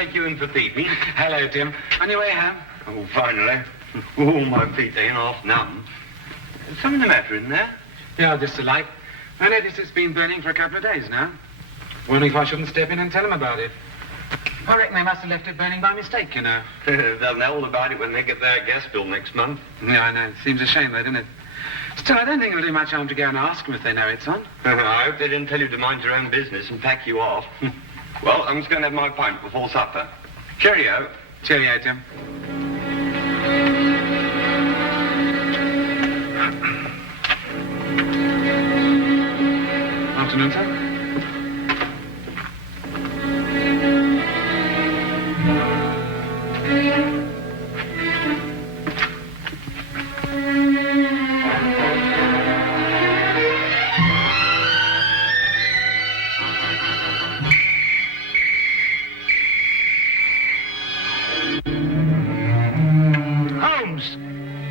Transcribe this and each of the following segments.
take you in for peeping. Hello, Tim. On your way home? Oh, finally. Oh, my feet ain't half numb. Something the matter, isn't there? Yeah, just a light. I noticed it's been burning for a couple of days now. Wondering if I shouldn't step in and tell them about it. I reckon they must have left it burning by mistake, you know. They'll know all about it when they get their gas bill next month. Yeah, I know. It seems a shame, though, doesn't it? Still, I don't think it'll do much harm to go and ask them if they know it's on. I hope they didn't tell you to mind your own business and pack you off. Well, I'm just going to have my pint before supper. Cheerio. Cheerio, Tim. Afternoon, sir. Holmes!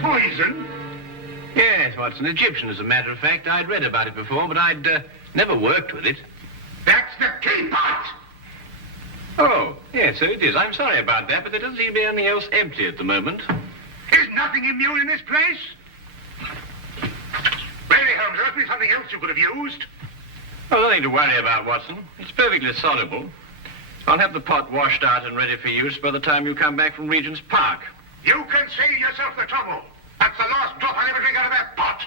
Poison? Yes, Watson. Egyptian, as a matter of fact. I'd read about it before, but I'd never worked with it. That's the key part! Oh, yes, so it is. I'm sorry about that, but there doesn't seem to be anything else empty at the moment. Is nothing immune in this place? Really, Holmes, there must be something else you could have used. Oh, nothing to worry about, Watson. It's perfectly soluble. I'll have the pot washed out and ready for use by the time you come back from Regent's Park. You can save yourself the trouble. That's the last drop I'll ever drink out of that pot.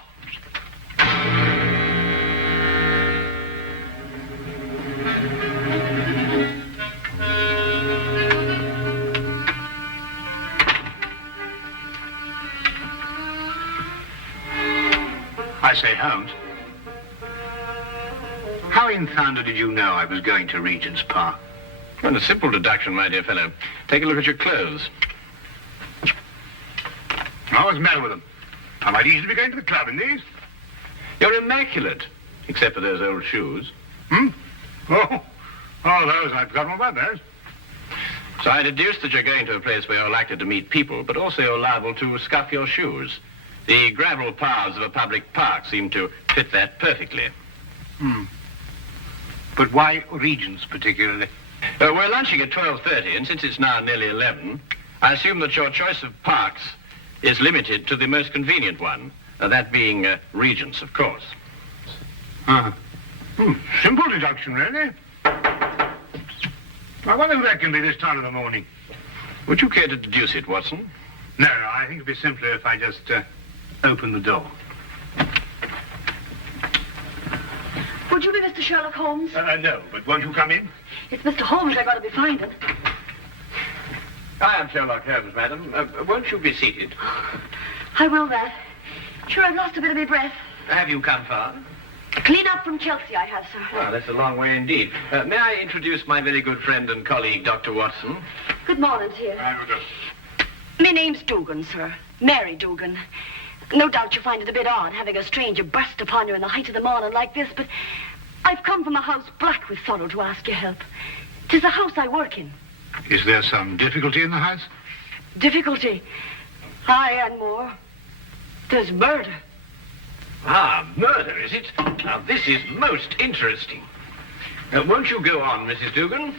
I say, Holmes, how in thunder did you know I was going to Regent's Park? Well, a simple deduction, my dear fellow. Take a look at your clothes. Oh, what's the matter with them? I might easily be going to the club in these. You're immaculate, except for those old shoes. Hmm? Oh, those. I've forgotten all about those. So I deduce that you're going to a place where you're likely to meet people, but also you're liable to scuff your shoes. The gravel paths of a public park seem to fit that perfectly. Hmm. But why Regent's particularly? We're lunching at 12:30, and since it's now nearly 11, I assume that your choice of parks is limited to the most convenient one, that being Regent's, of course. Simple deduction, really. I wonder who that can be this time of the morning. Would you care to deduce it, Watson? No, I think it'd be simpler if I just open the door. Would you be Mr. Sherlock Holmes? No, but won't you come in? It's Mr. Holmes I got to be finding. I am Sherlock Holmes, madam. Won't you be seated? I will that. Sure, I've lost a bit of my breath. Have you come far? Clean up from Chelsea, I have, sir. Well, that's a long way indeed. May I introduce my very good friend and colleague, Dr. Watson? Good morning to you. I will go. My name's Dugan, sir. Mary Dugan. No doubt you find it a bit odd having a stranger burst upon you in the height of the morning like this, but I've come from a house black with sorrow to ask your help. 'Tis the house I work in. Is there some difficulty in the house? Difficulty? Aye, and more. There's murder. Ah, murder, is it? Now, this is most interesting. Won't you go on, Mrs. Dugan?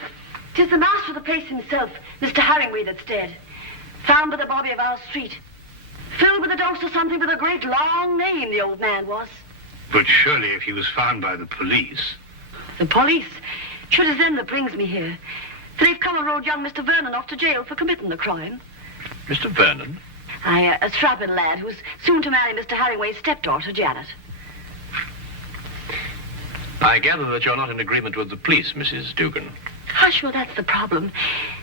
'Tis the master of the place himself, Mr. Harringway, that's dead. Found by the bobby of our street. Filled with a dose of something with a great long name, the old man was. But surely if he was found by the police... The police? Sure, 'tis them that brings me here. They've come and rode young Mr. Vernon off to jail for committing the crime. Mr. Vernon? Aye, a strapping lad who's soon to marry Mr. Harringway's stepdaughter, Janet. I gather that you're not in agreement with the police, Mrs. Dugan. Hush, well, that's the problem.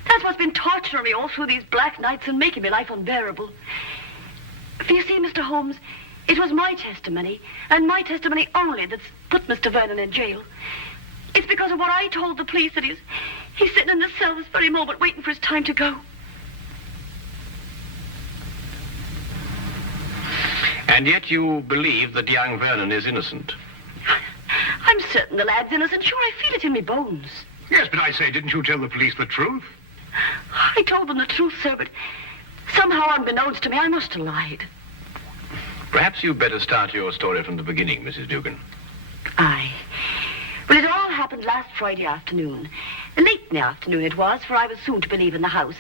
That's what's been torturing me all through these black nights and making my life unbearable. For you see, Mr. Holmes, it was my testimony, and my testimony only, that's put Mr. Vernon in jail. It's because of what I told the police that he's sitting in this cell this very moment waiting for his time to go. And yet you believe that young Vernon is innocent? I'm certain the lad's innocent. Sure, I feel it in my bones. Yes, but I say, didn't you tell the police the truth? I told them the truth, sir, but somehow unbeknownst to me, I must have lied. Perhaps you'd better start your story from the beginning, Mrs. Dugan. Aye. Well, it all happened last Friday afternoon. Late in the afternoon it was, for I was soon to be leaving the house,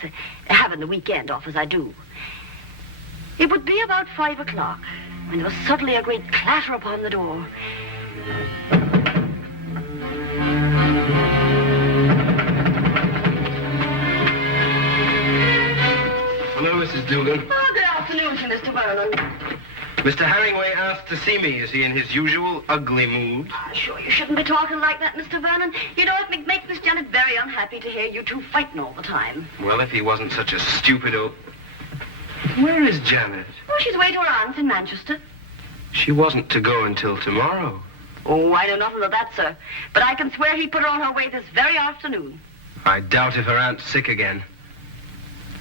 having the weekend off as I do. It would be about 5 o'clock when there was suddenly a great clatter upon the door. Hello, Mrs. Dugan. Oh, good afternoon to Mr. Vernon. Mr. Herringway asked to see me. Is he in his usual ugly mood? Sure, you shouldn't be talking like that, Mr. Vernon. You know, it makes Miss Janet very unhappy to hear you two fighting all the time. Well, if he wasn't such a stupid old... Where is Janet? Oh, she's away to her aunt's in Manchester. She wasn't to go until tomorrow. Oh, I know nothing of that, sir. But I can swear he put her on her way this very afternoon. I doubt if her aunt's sick again.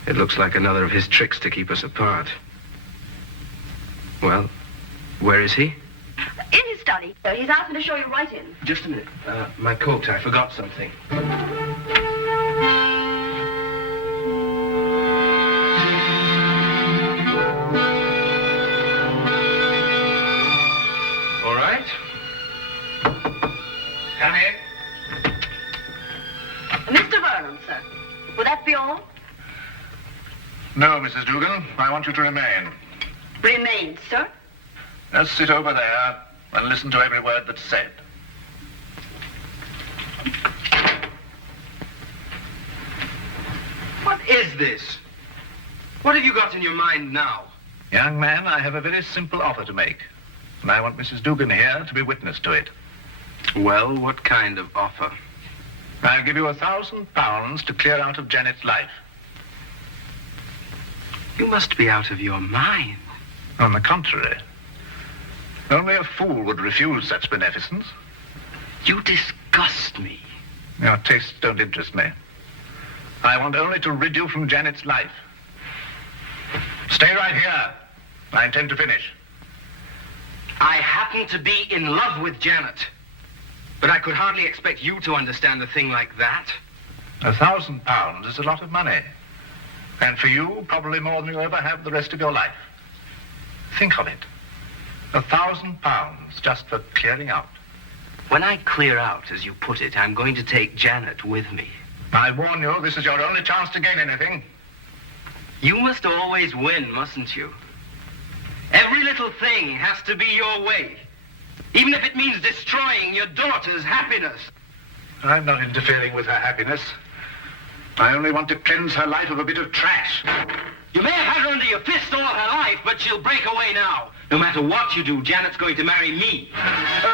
It looks like another of his tricks to keep us apart. Well, where is he? In his study. He's asked me to show you right in. Just a minute. My coat. I forgot something. All right. Come in. Mr. Vernon, sir. Will that be all? No, Mrs. Dugan. I want you to remain. Remain, sir. Just sit over there and listen to every word that's said. What is this? What have you got in your mind now? Young man, I have a very simple offer to make. And I want Mrs. Dugan here to be witness to it. Well, what kind of offer? I'll give you £1,000 to clear out of Janet's life. You must be out of your mind. On the contrary. Only a fool would refuse such beneficence. You disgust me. Your tastes don't interest me. I want only to rid you from Janet's life. Stay right here. I intend to finish. I happen to be in love with Janet. But I could hardly expect you to understand a thing like that. £1,000 is a lot of money. And for you, probably more than you'll ever have the rest of your life. Think of it. £1,000 just for clearing out. When I clear out, as you put it, I'm going to take Janet with me. I warn you, this is your only chance to gain anything. You must always win, mustn't you? Every little thing has to be your way. Even if it means destroying your daughter's happiness. I'm not interfering with her happiness. I only want to cleanse her life of a bit of trash. You may have had her under your fist all her life, but she'll break away now. No matter what you do, Janet's going to marry me. Mr.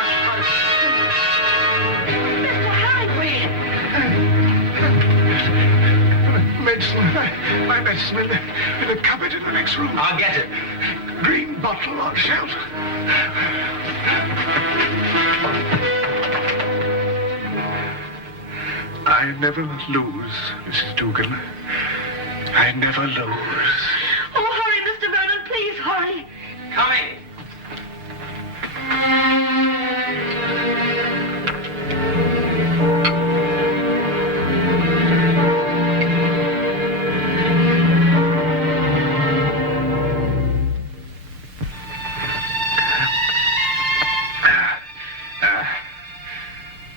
Harringway! Medicine. My medicine in the cupboard in the next room. I'll get it. Green bottle on shelf. I never lose, Mrs. Dugan. I never lose. Oh, hurry, Mr. Vernon, please, hurry. Coming.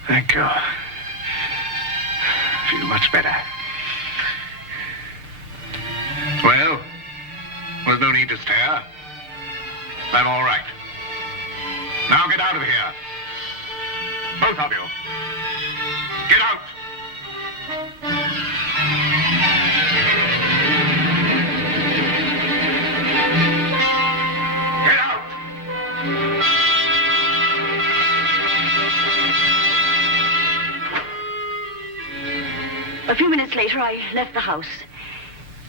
Thank you. Feel much better. Well, there's no need to stare. I'm all right. Now get out of here. Both of you. Get out. Get out. A few minutes later, I left the house.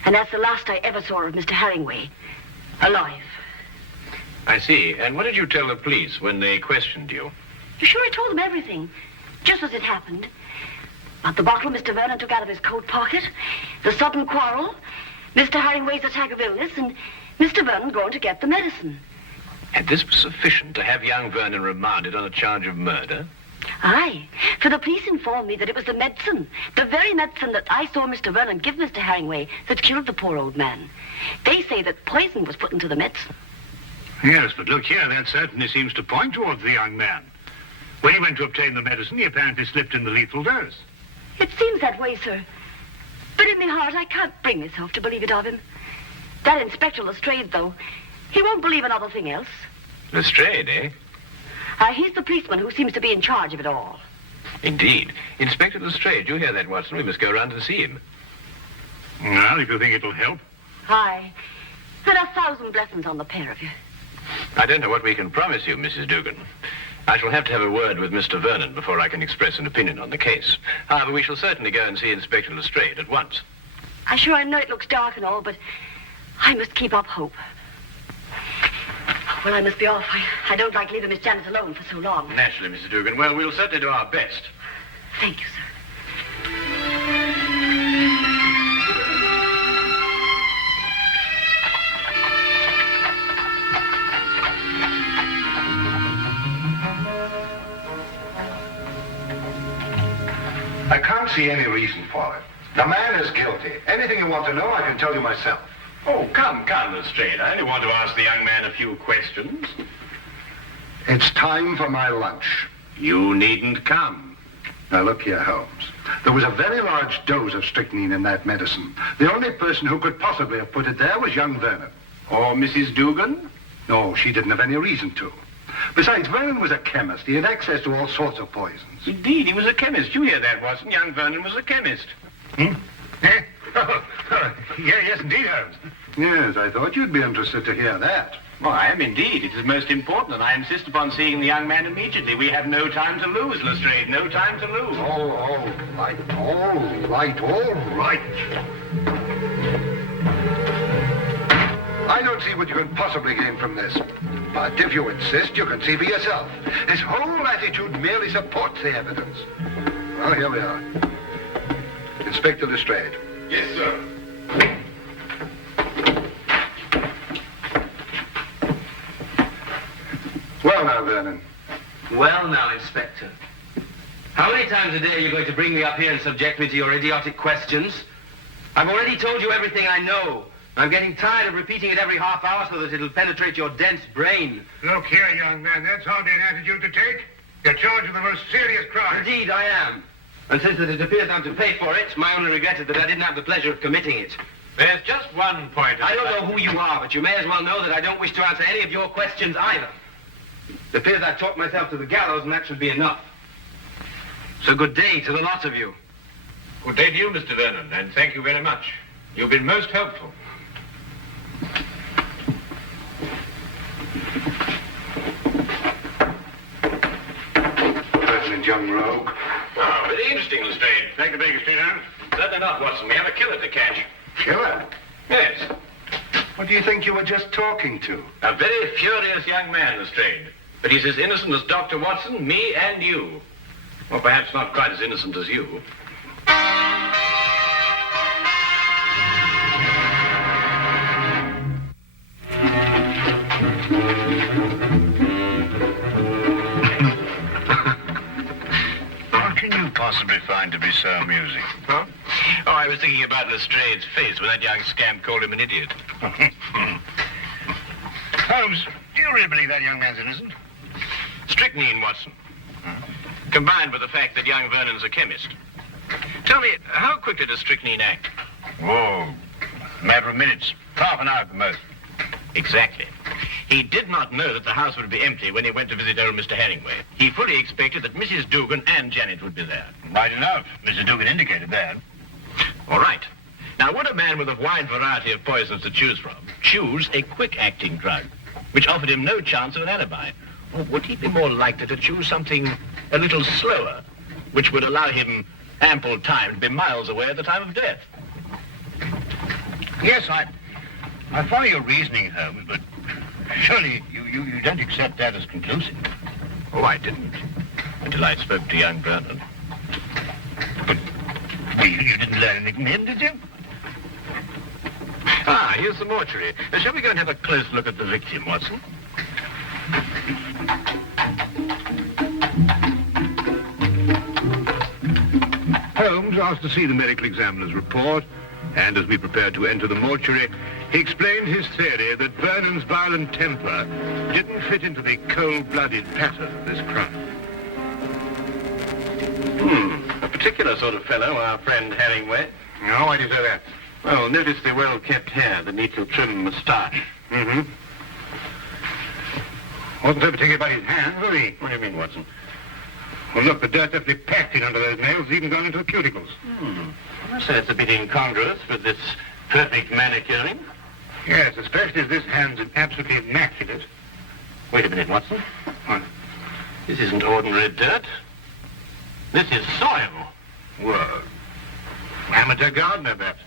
And that's the last I ever saw of Mr. Herringway. Alive. I see. And what did you tell the police when they questioned you? You sure I told them everything, just as it happened. About the bottle Mr. Vernon took out of his coat pocket, the sudden quarrel, Mr. Herringway's attack of illness, and Mr. Vernon going to get the medicine. And this was sufficient to have young Vernon remanded on a charge of murder? Aye, for the police informed me that it was the medicine, the very medicine that I saw Mr. Vernon give Mr. Herringway, that killed the poor old man. They say that poison was put into the medicine. Yes, but look here, that certainly seems to point towards the young man. When he went to obtain the medicine, he apparently slipped in the lethal dose. It seems that way, sir. But in my heart, I can't bring myself to believe it of him. That Inspector Lestrade, though, he won't believe another thing else. Lestrade, eh? He's the policeman who seems to be in charge of it all. Indeed. Inspector Lestrade, you hear that, Watson? We must go round and see him. Well, if you think it'll help. Aye. And 1,000 blessings on the pair of you. I don't know what we can promise you, Mrs. Dugan. I shall have to have a word with Mr. Vernon before I can express an opinion on the case. However, we shall certainly go and see Inspector Lestrade at once. I know it looks dark and all, but I must keep up hope. Well, I must be off. I don't like leaving Miss Janice alone for so long. Naturally, Mrs. Dugan. Well, we'll certainly do our best. Thank you, sir. I can't see any reason for it. The man is guilty. Anything you want to know, I can tell you myself. Oh, come, Lestrade. I only want to ask the young man a few questions. It's time for my lunch. You needn't come. Now, look here, Holmes. There was a very large dose of strychnine in that medicine. The only person who could possibly have put it there was young Vernon. Or Mrs. Dugan? No, she didn't have any reason to. Besides, Vernon was a chemist. He had access to all sorts of poisons. Indeed, he was a chemist. You hear that, Watson? Young Vernon was a chemist. Eh? Yes, indeed, Holmes. Yes, I thought you'd be interested to hear that. Well, I am indeed. It is most important, and I insist upon seeing the young man immediately. We have no time to lose, Lestrade. No time to lose. All right. I don't see what you can possibly gain from this. But if you insist, you can see for yourself. His whole attitude merely supports the evidence. Well, here we are. Inspector Lestrade. Yes, sir. Well now, Vernon. Well now, Inspector. How many times a day are you going to bring me up here and subject me to your idiotic questions? I've already told you everything I know. I'm getting tired of repeating it every half hour so that it'll penetrate your dense brain. Look here, young man, that's hardly an attitude to take. You're charged with the most serious crime. Indeed, I am. And since it appears I'm to pay for it, my only regret is that I didn't have the pleasure of committing it. There's just one point. I don't know who you are, but you may as well know that I don't wish to answer any of your questions either. It appears I've talked myself to the gallows, and that should be enough. So good day to the lot of you. Good day to you, Mr. Vernon, and thank you very much. You've been most helpful. President Young Rogue. Oh, very interesting, Lestrade. Take the Baker Street, Holmes. Certainly not, Watson. We have a killer to catch. Killer? Yes. What do you think you were just talking to? A very furious young man, Lestrade. But he's as innocent as Dr. Watson, me, and you. Or perhaps not quite as innocent as you. What can you possibly find to be so amusing? Huh? Oh, I was thinking about Lestrade's face when that young scamp called him an idiot. Holmes, do you really believe that young man's innocent? Strychnine, Watson. Combined with the fact that young Vernon's a chemist. Tell me, how quickly does strychnine act? Oh, a matter of minutes. Half an hour at the most. Exactly. He did not know that the house would be empty when he went to visit old Mr. Herringway. He fully expected that Mrs. Dugan and Janet would be there. Right enough. Mr. Dugan indicated that. All right. Now, would a man with a wide variety of poisons to choose from choose a quick-acting drug, which offered him no chance of an alibi? Or would he be more likely to choose something a little slower, which would allow him ample time to be miles away at the time of death? Yes, I follow your reasoning, Holmes, but surely you don't accept that as conclusive. Oh, I didn't. Until I spoke to young Vernon. Well, you didn't learn anything then, did you? Ah, here's the mortuary. Shall we go and have a close look at the victim, Watson? Holmes asked to see the medical examiner's report, and as we prepared to enter the mortuary, he explained his theory that Vernon's violent temper didn't fit into the cold-blooded pattern of this crime. particular sort of fellow, our friend Herringway. No, why do you say that? Well, notice the well-kept hair, the neat little trim moustache. Mm-hmm. Wasn't so particular about his hands, was he? What do you mean, Watson? Well, look, the dirt definitely packed in under those nails, has even gone into the cuticles. I must say it's a bit incongruous with this perfect manicuring. Yes, especially as this hand's absolutely immaculate. Wait a minute, Watson. What? This isn't ordinary dirt. This is soil. Well, amateur gardener, perhaps.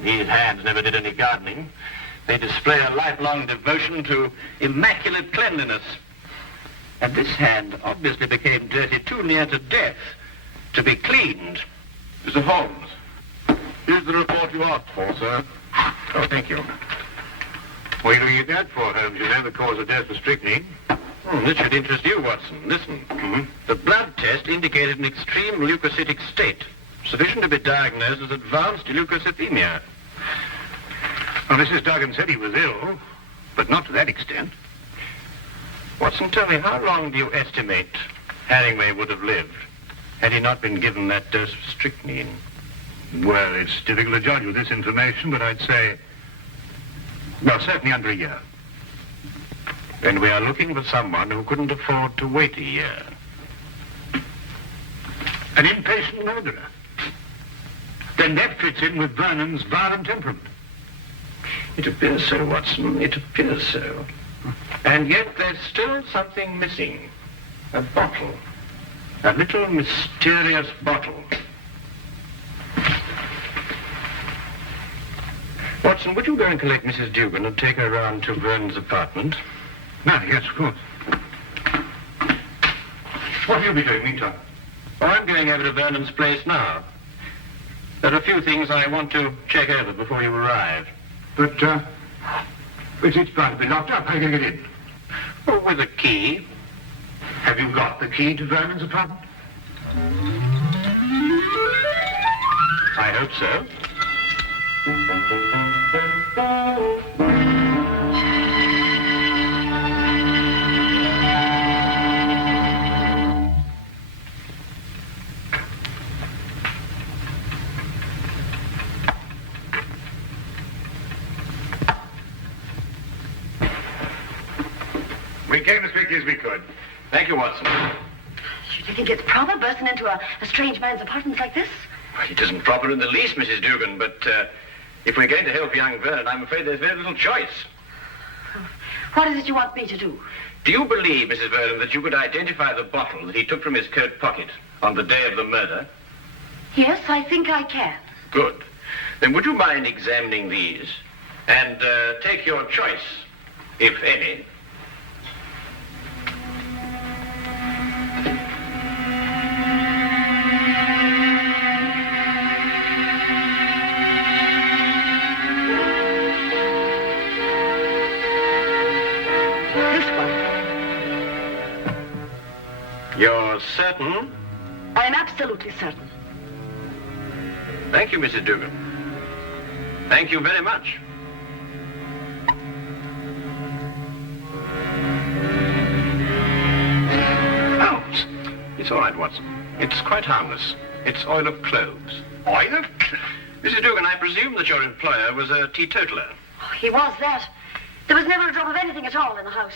These hands never did any gardening. They display a lifelong devotion to immaculate cleanliness. And this hand obviously became dirty too near to death to be cleaned. Mr. Holmes, here's the report you asked for, sir. Oh, thank you. What are you looking at that for, Holmes? You know the cause of death was strychnine. This should interest you, Watson. Listen. Mm-hmm. The blood test indicated an extreme leukocytic state, sufficient to be diagnosed as advanced leukocythemia. Well, Mrs. Duggan said he was ill, but not to that extent. Watson, tell me, how long do you estimate Herringway would have lived had he not been given that dose of strychnine? Well, it's difficult to judge with this information, but I'd say, well, certainly under a year. Then we are looking for someone who couldn't afford to wait a year. An impatient murderer. Then that fits in with Vernon's violent temperament. It appears so, Watson. It appears so. And yet there's still something missing. A bottle. A little mysterious bottle. Watson, would you go and collect Mrs. Dugan and take her round to Vernon's apartment? No, yes, of course. What will you be doing meantime? Oh, I'm going over to Vernon's place now. There are a few things I want to check over before you arrive. But, it's bound to be locked up. How are you going to get in? Oh, with a key. Have you got the key to Vernon's apartment? I hope so. We came as quickly as we could. Thank you, Watson. Do you think it's proper bursting into a strange man's apartment like this? Well, it isn't proper in the least, Mrs. Dugan, but if we're going to help young Vernon, I'm afraid there's very little choice. What is it you want me to do? Do you believe, Mrs. Vernon, that you could identify the bottle that he took from his coat pocket on the day of the murder? Yes, I think I can. Good. Then would you mind examining these and take your choice, if any? You're certain? I'm absolutely certain. Thank you, Mrs. Dugan. Thank you very much. Holmes! It's all right, Watson. It's quite harmless. It's oil of cloves. Oil of... Mrs. Dugan, I presume that your employer was a teetotaler. Oh, he was that. There was never a drop of anything at all in the house.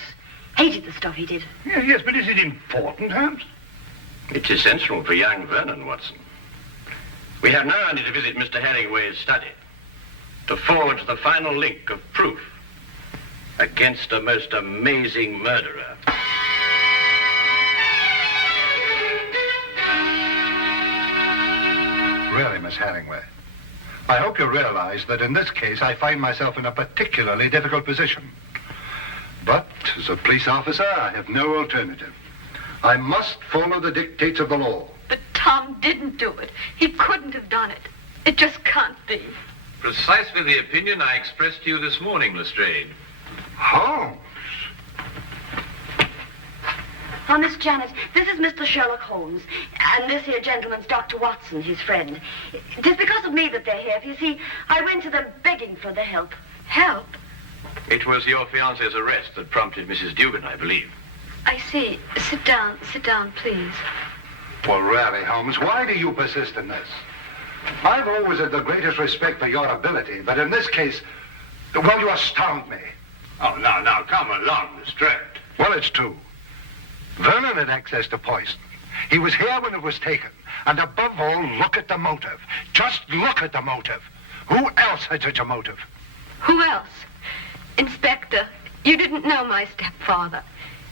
Hated the stuff he did. Yes, but is it important, Holmes? It's essential for young Vernon, Watson. We have now only to visit Mr. Herringway's study to forge the final link of proof against a most amazing murderer. Really, Miss Herringway, I hope you realize that in this case I find myself in a particularly difficult position. But as a police officer, I have no alternative. I must follow the dictates of the law. But Tom didn't do it. He couldn't have done it. It just can't be. Precisely the opinion I expressed to you this morning, Lestrade. Holmes! Oh, Miss Janet, this is Mr. Sherlock Holmes, and this here gentleman's Dr. Watson, his friend. It is because of me that they're here. You see, I went to them begging for the help. Help? It was your fiancé's arrest that prompted Mrs. Dugan, I believe. I see. Sit down, please. Well, really, Holmes, why do you persist in this? I've always had the greatest respect for your ability, but in this case, well, you astound me. Oh, now, come along, Lestrade. Well, it's true. Vernon had access to poison. He was here when it was taken. And above all, look at the motive. Just look at the motive. Who else had such a motive? Who else? Inspector, you didn't know my stepfather.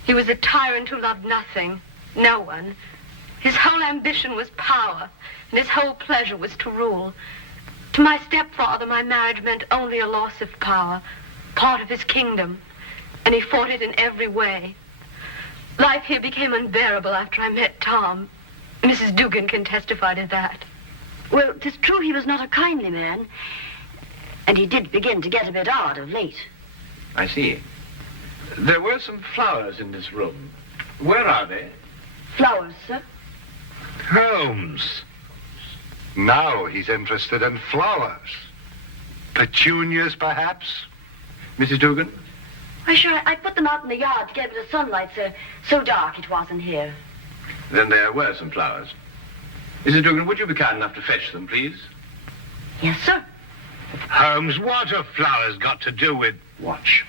He was a tyrant who loved nothing, no one. His whole ambition was power, and his whole pleasure was to rule. To my stepfather, my marriage meant only a loss of power, part of his kingdom, and he fought it in every way. Life here became unbearable after I met Tom. Mrs. Dugan can testify to that. Well, 'tis true he was not a kindly man, and he did begin to get a bit odd of late. I see. There were some flowers in this room. Where are they? Flowers, sir? Holmes. Now he's interested in flowers. Petunias, perhaps? Mrs. Dugan? Why, sure, I put them out in the yard to get a bit of sunlight, sir. So dark it wasn't here. Then there were some flowers. Mrs. Dugan, would you be kind enough to fetch them, please? Yes, sir. Holmes, what have flowers got to do with... Watch.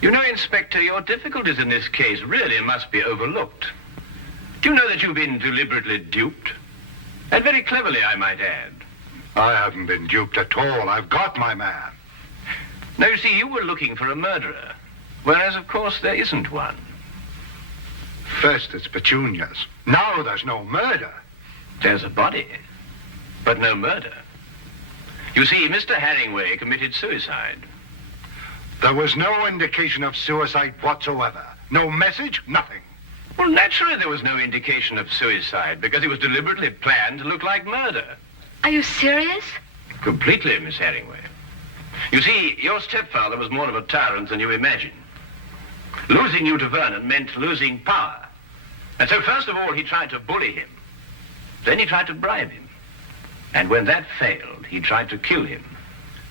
You know, Inspector, your difficulties in this case really must be overlooked. Do you know that you've been deliberately duped? And very cleverly, I might add. I haven't been duped at all. I've got my man. Now, you see, you were looking for a murderer, whereas, of course, there isn't one. First it's petunias. Now there's no murder. There's a body, but no murder. You see, Mr. Herringway committed suicide. There was no indication of suicide whatsoever. No message, nothing. Well, naturally there was no indication of suicide, because it was deliberately planned to look like murder. Are you serious? Completely, Miss Herringway. You see, your stepfather was more of a tyrant than you imagine. Losing you to Vernon meant losing power. And so first of all, he tried to bully him. Then he tried to bribe him. And when that failed, he tried to kill him.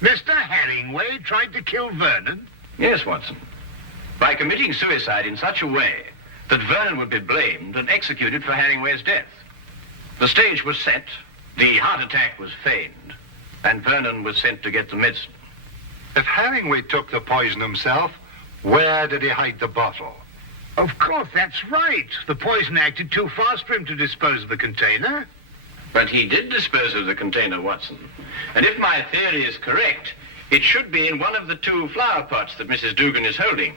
Mr. Herringway tried to kill Vernon? Yes, Watson. By committing suicide in such a way that Vernon would be blamed and executed for Herringway's death. The stage was set, the heart attack was feigned, and Vernon was sent to get the medicine. If Herringway took the poison himself, where did he hide the bottle? Of course, that's right. The poison acted too fast for him to dispose of the container. But he did dispose of the container, Watson. And if my theory is correct, it should be in one of the two flower pots that Mrs. Dugan is holding.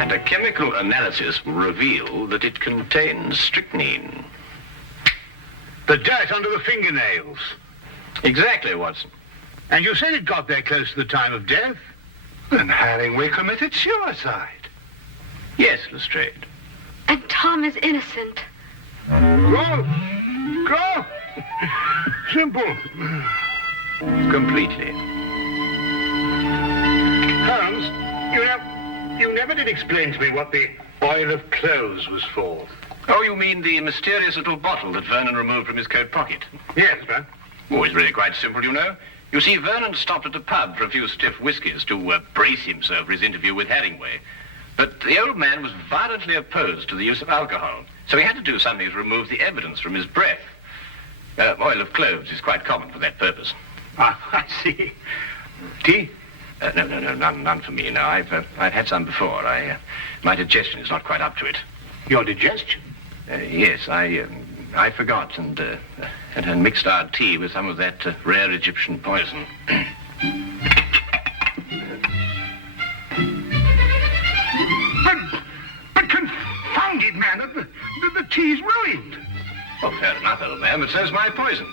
And a chemical analysis will reveal that it contains strychnine. The dirt under the fingernails. Exactly, Watson. And you said it got there close to the time of death? Then Herringway committed suicide. Yes, Lestrade. And Tom is innocent. Go! Go! Simple. Completely. Holmes, you never did explain to me what the oil of clothes was for. Oh, you mean the mysterious little bottle that Vernon removed from his coat pocket? Yes, sir. Oh, it's really quite simple, you know. You see, Vernon stopped at a pub for a few stiff whiskies to brace himself for his interview with Herringway. But the old man was violently opposed to the use of alcohol, so he had to do something to remove the evidence from his breath. Oil of cloves is quite common for that purpose. Ah, I see. Tea? No, none for me. No, I've had some before. My digestion is not quite up to it. Your digestion? Yes, I forgot and mixed our tea with some of that rare Egyptian poison. But confound it, man, the tea's ruined. Oh, fair enough, old man, but so's my poison.